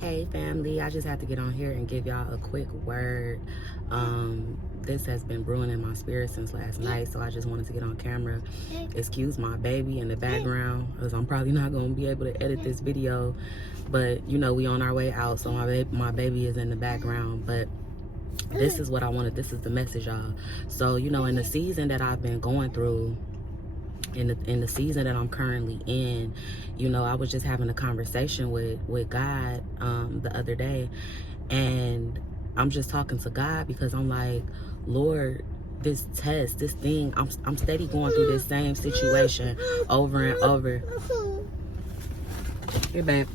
Hey family, I just had to get on here and give y'all a quick word. This has been brewing in my spirit since last night, so I just wanted to get on camera. Excuse my baby in the background, because I'm probably not going to be able to edit this video, but you know, we on our way out, so my baby is in the background. But this is what I wanted. This is the message, y'all. So, you know, in the season that I've been going through, in the season that I'm currently in, you know, I was just having a conversation with God the other day, and I'm just talking to God because I'm like, Lord, this test, this thing, I'm steady going through this same situation over and over. Here, babe.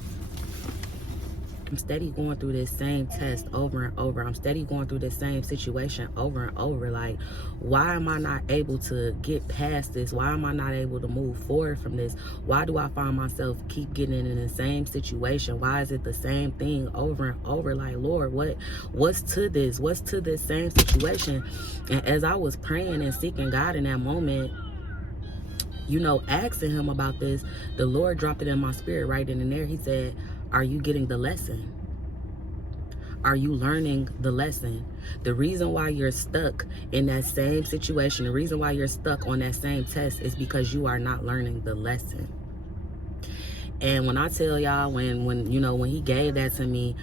I'm steady going through this same test over and over. I'm steady going through this same situation over and over. Like, why am I not able to get past this? Why am I not able to move forward from this? Why do I find myself keep getting in the same situation? Why is it the same thing over and over? Like, Lord, what's to this? What's to this same situation? And as I was praying and seeking God in that moment, you know, asking him about this, the Lord dropped it in my spirit right in there. He said, are you getting the lesson? Are you learning the lesson? The reason why you're stuck in that same situation, the reason why you're stuck on that same test is because you are not learning the lesson. And when I tell y'all, when you know, when he gave that to me,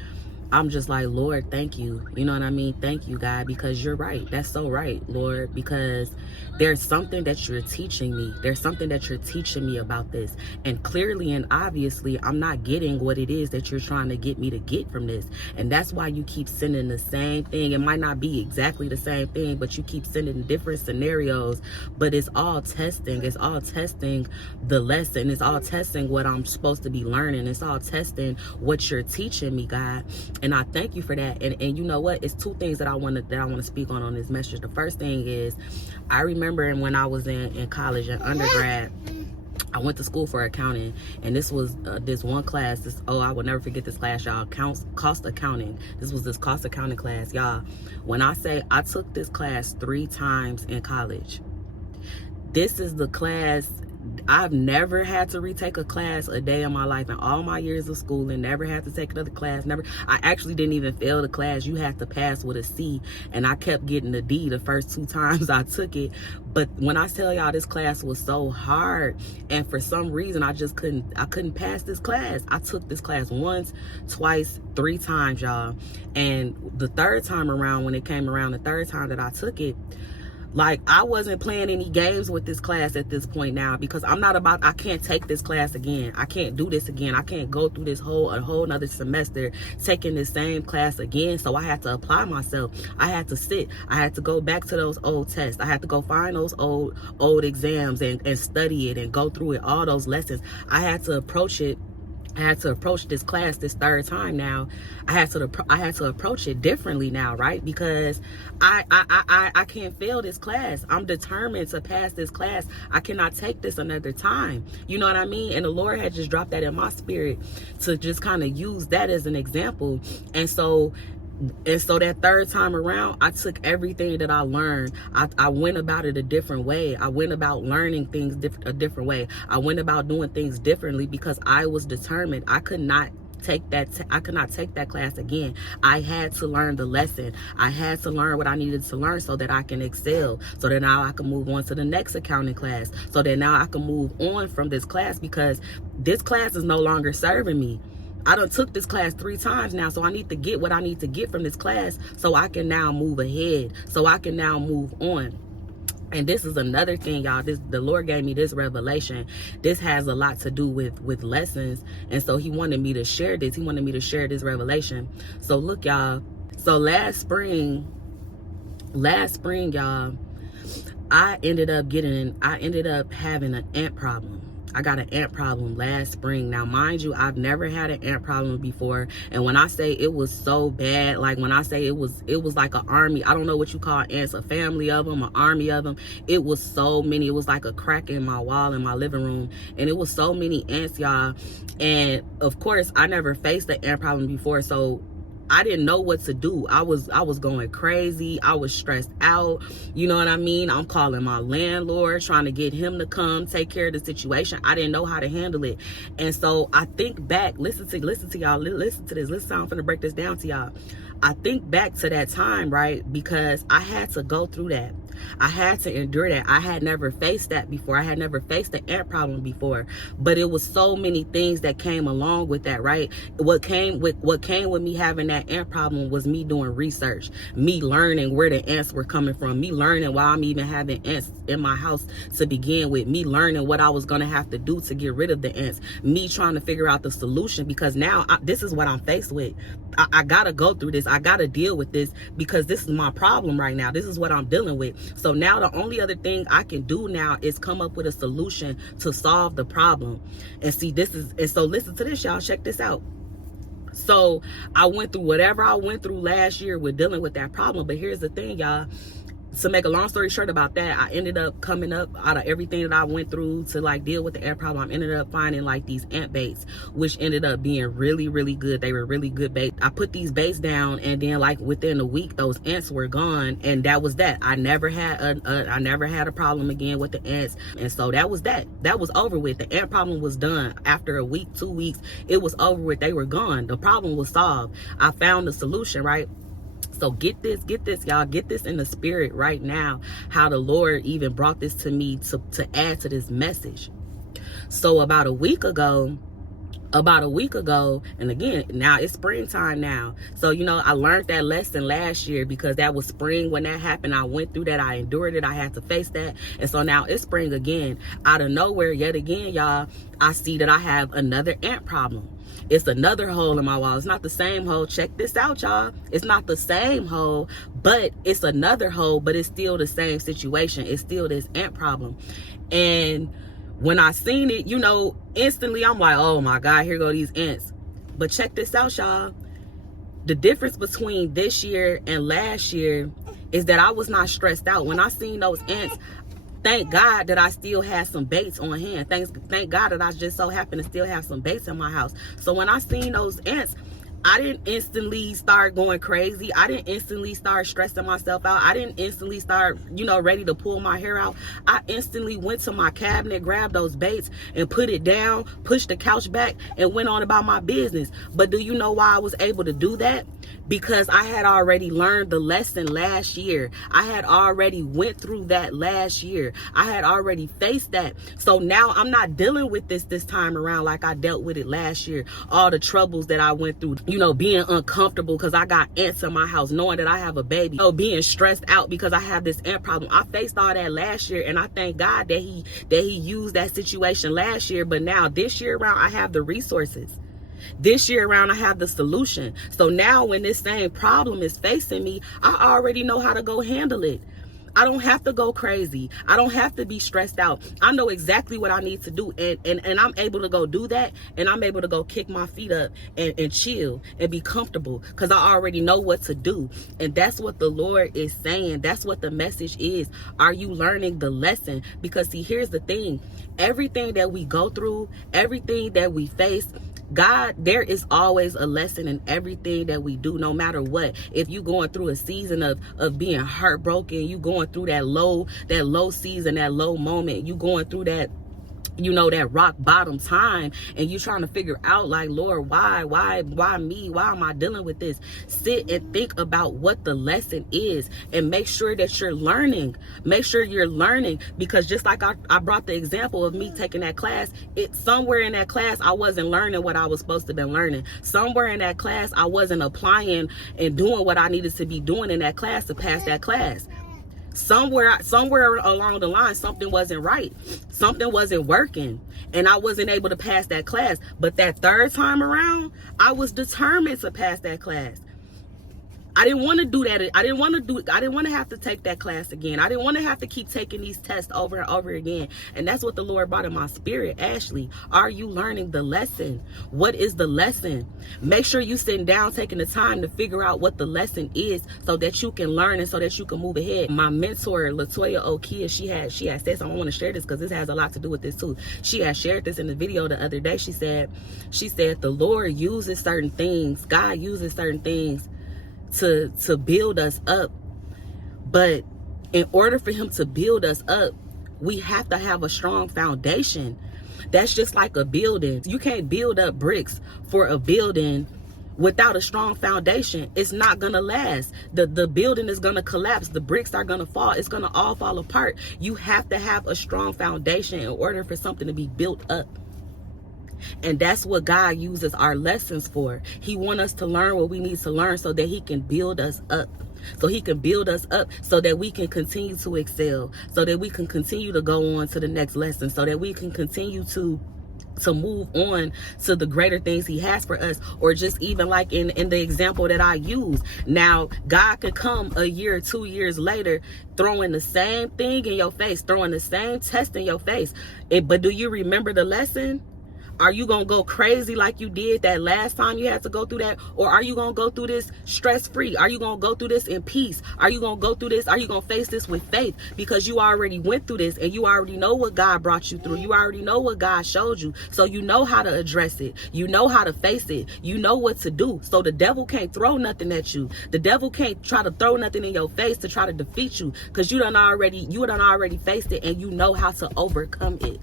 I'm just like, Lord, thank you. You know what I mean? Thank you, God, because you're right. That's so right, Lord, because there's something that you're teaching me. There's something that you're teaching me about this. And clearly and obviously, I'm not getting what it is that you're trying to get me to get from this. And that's why you keep sending the same thing. It might not be exactly the same thing, but you keep sending different scenarios. But it's all testing. It's all testing the lesson. It's all testing what I'm supposed to be learning. It's all testing what you're teaching me, God. And I thank you for that. And you know what? It's two things that I want to speak on this message. The first thing is, I remember when I was in college and undergrad, I went to school for accounting, and this was this one class. I will never forget this class, y'all. Cost accounting. This was this cost accounting class, y'all. When I say I took this class 3 times in college, this is the class. I've never had to retake a class a day in my life in all my years of schooling. Never had to take another class. Never. I actually didn't even fail the class. You had to pass with a C, and I kept getting a D the first 2 times I took it. But when I tell y'all, this class was so hard, and for some reason I couldn't pass this class. I took this class once, twice, 3 times, y'all. And the third time around, when it came around, the third time that I took it, like, I wasn't playing any games with this class at this point now, because I can't take this class again. I can't do this again. I can't go through this a whole nother semester taking this same class again. So I had to apply myself. I had to sit. I had to go back to those old tests. I had to go find those old exams and study it and go through it, all those lessons. I had to approach it. I had to approach this class this third time now. I had to approach it differently now, right? Because I can't fail this class. I'm determined to pass this class. I cannot take this another time. You know what I mean? And the Lord had just dropped that in my spirit to just kind of use that as an example. And so that third time around, I took everything that I learned. I went about it a different way. I went about learning things a different way. I went about doing things differently because I was determined. I could not take that class again. I had to learn the lesson. I had to learn what I needed to learn so that I can excel, so that now I can move on to the next accounting class, so that now I can move on from this class, because this class is no longer serving me. I done took this class 3 times now, so I need to get what I need to get from this class so I can now move ahead, so I can now move on. And this is another thing, y'all. The Lord gave me this revelation. This has a lot to do with lessons. And so he wanted me to share this. He wanted me to share this revelation. So look, y'all. So last spring, y'all, I ended up having an ant problem. I got an ant problem last spring. Now, mind you, I've never had an ant problem before. And when I say it was so bad, like when I say it was like an army, I don't know what you call ants, a family of them, an army of them. It was so many. It was like a crack in my wall in my living room. And it was so many ants, y'all. And of course, I never faced an ant problem before. So I didn't know what to do. I was going crazy. I was stressed out. You know what I mean? I'm calling my landlord, trying to get him to come take care of the situation. I didn't know how to handle it. And so I think back, listen to y'all, listen to this. Listen, I'm finna break this down to y'all. I think back to that time, right? Because I had to go through that. I had to endure that. I had never faced that before. I had never faced the ant problem before. But it was so many things that came along with that, right? What came with me having that ant problem was me doing research, me learning where the ants were coming from, me learning why I'm even having ants in my house to begin with, me learning what I was gonna have to do to get rid of the ants, me trying to figure out the solution, because now this is what I'm faced with. I gotta go through this. I gotta deal with this because this is my problem right now. This is what I'm dealing with. So now the only other thing I can do now is come up with a solution to solve the problem. And see, so listen to this, y'all. Check this out. So I went through whatever I went through last year with dealing with that problem. But here's the thing, y'all. To make a long story short about that, I ended up coming up out of everything that I went through to like deal with the ant problem. I ended up finding like these ant baits, which ended up being really, really good. They were really good baits. I put these baits down, and then like within a week, those ants were gone, and that was that. I never had a problem again with the ants, and so that was that. That was over with. The ant problem was done after a week, 2 weeks. It was over with. They were gone. The problem was solved. I found the solution, right? So get this, y'all. Get this in the spirit right now, how the Lord even brought this to me to add to this message. So about a week ago, and again, now it's springtime now. So, you know, I learned that lesson last year because that was spring when that happened. I went through that. I endured it. I had to face that. And so now it's spring again. Out of nowhere, yet again, y'all, I see that I have another ant problem. It's another hole in my wall. It's not the same hole. Check this out, y'all. It's not the same hole, but it's another hole, but it's still the same situation. It's still this ant problem. And when I seen it, you know, instantly I'm like, oh my God, here go these ants. But check this out, y'all. The difference between this year and last year is that I was not stressed out. When I seen those ants, thank God that I still had some baits on hand. Thank God that I just so happened to still have some baits in my house. So when I seen those ants, I didn't instantly start going crazy. I didn't instantly start stressing myself out. I didn't instantly start, you know, ready to pull my hair out. I instantly went to my cabinet, grabbed those baits and put it down, pushed the couch back and went on about my business. But do you know why I was able to do that? Because I had already learned the lesson last year. I had already went through that last year. I had already faced that. So now I'm not dealing with this time around like I dealt with it last year. All the troubles that I went through, you know, being uncomfortable because I got ants in my house, knowing that I have a baby, you know, being stressed out because I have this ant problem. I faced all that last year, and I thank God that he used that situation last year. But now this year around, I have the resources. This year around, I have the solution. So now when this same problem is facing me, I already know how to go handle it. I don't have to go crazy. I don't have to be stressed out. I know exactly what I need to do. And I'm able to go do that. And I'm able to go kick my feet up and chill and be comfortable because I already know what to do. And that's what the Lord is saying. That's what the message is. Are you learning the lesson? Because see, here's the thing. Everything that we go through, everything that we face, God, there is always a lesson in everything that we do, no matter what. If you're going through a season of being heartbroken, you going through that low season, that low moment, you going through that, you know, that rock bottom time, and you trying to figure out like, Lord, why me? Why am I dealing with this? Sit and think about what the lesson is and make sure that you're learning. Make sure you're learning, because just like I brought the example of me taking that class, somewhere in that class I wasn't learning what I was supposed to be learning. Somewhere in that class I wasn't applying and doing what I needed to be doing in that class to pass that class. Somewhere along the line, something wasn't right. Something wasn't working, and I wasn't able to pass that class. But that third time around, I was determined to pass that class. I didn't want to do that. I didn't want to have to take that class again. I didn't want to have to keep taking these tests over and over again. And that's what the Lord brought in my spirit. Ashley, are you learning the lesson? What is the lesson? Make sure you sitting down, taking the time to figure out what the lesson is so that you can learn and so that you can move ahead. My mentor, Latoya Okia, she had said something. I want to share this because this has a lot to do with this too. She had shared this in the video the other day. She said the Lord uses certain things. God uses certain things to build us up, but in order for him to build us up, we have to have a strong foundation. That's just like a building. You can't build up bricks for a building without a strong foundation. It's not gonna last. The building is gonna collapse. The bricks are gonna fall. It's gonna all fall apart. You have to have a strong foundation in order for something to be built up. And that's what God uses our lessons for. He wants us to learn what we need to learn so that he can build us up. So he can build us up so that we can continue to excel, so that we can continue to go on to the next lesson, so that we can continue to move on to the greater things he has for us. Or just even like in the example that I use. Now, God could come a year or 2 years later, throwing the same thing in your face, throwing the same test in your face. But do you remember the lesson? Are you going to go crazy like you did that last time you had to go through that? Or are you going to go through this stress-free? Are you going to go through this in peace? Are you going to go through this? Are you going to face this with faith? Because you already went through this and you already know what God brought you through. You already know what God showed you. So you know how to address it. You know how to face it. You know what to do. So the devil can't throw nothing at you. The devil can't try to throw nothing in your face to try to defeat you, because you done already faced it and you know how to overcome it.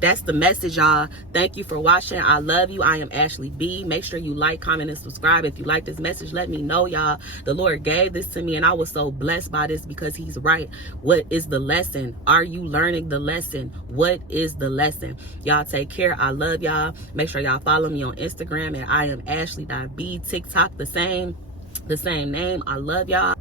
That's the message, y'all. Thank you for watching. I love you. I am Ashley B. Make sure you like, comment, and subscribe. If you like this message, let me know, y'all. The Lord gave this to me, and I was so blessed by this because he's right. What is the lesson? Are you learning the lesson? What is the lesson? Y'all take care. I love y'all. Make sure y'all follow me on Instagram, and I am Ashley.B. TikTok, the same name. I love y'all.